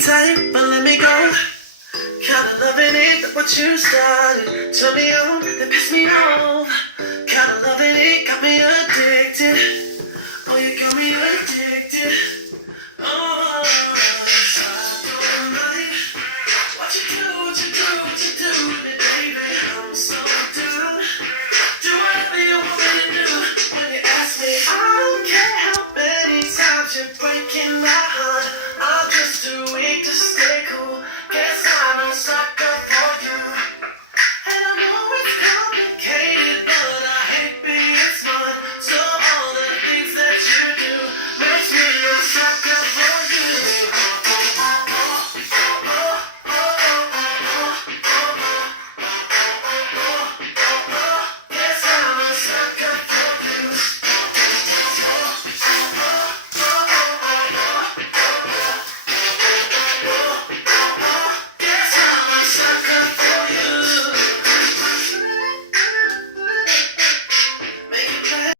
tight, but let me go. Kinda loving it, what you started. Turn me on, then piss me off. Kinda loving it, got me addicted. Oh, you got me addicted.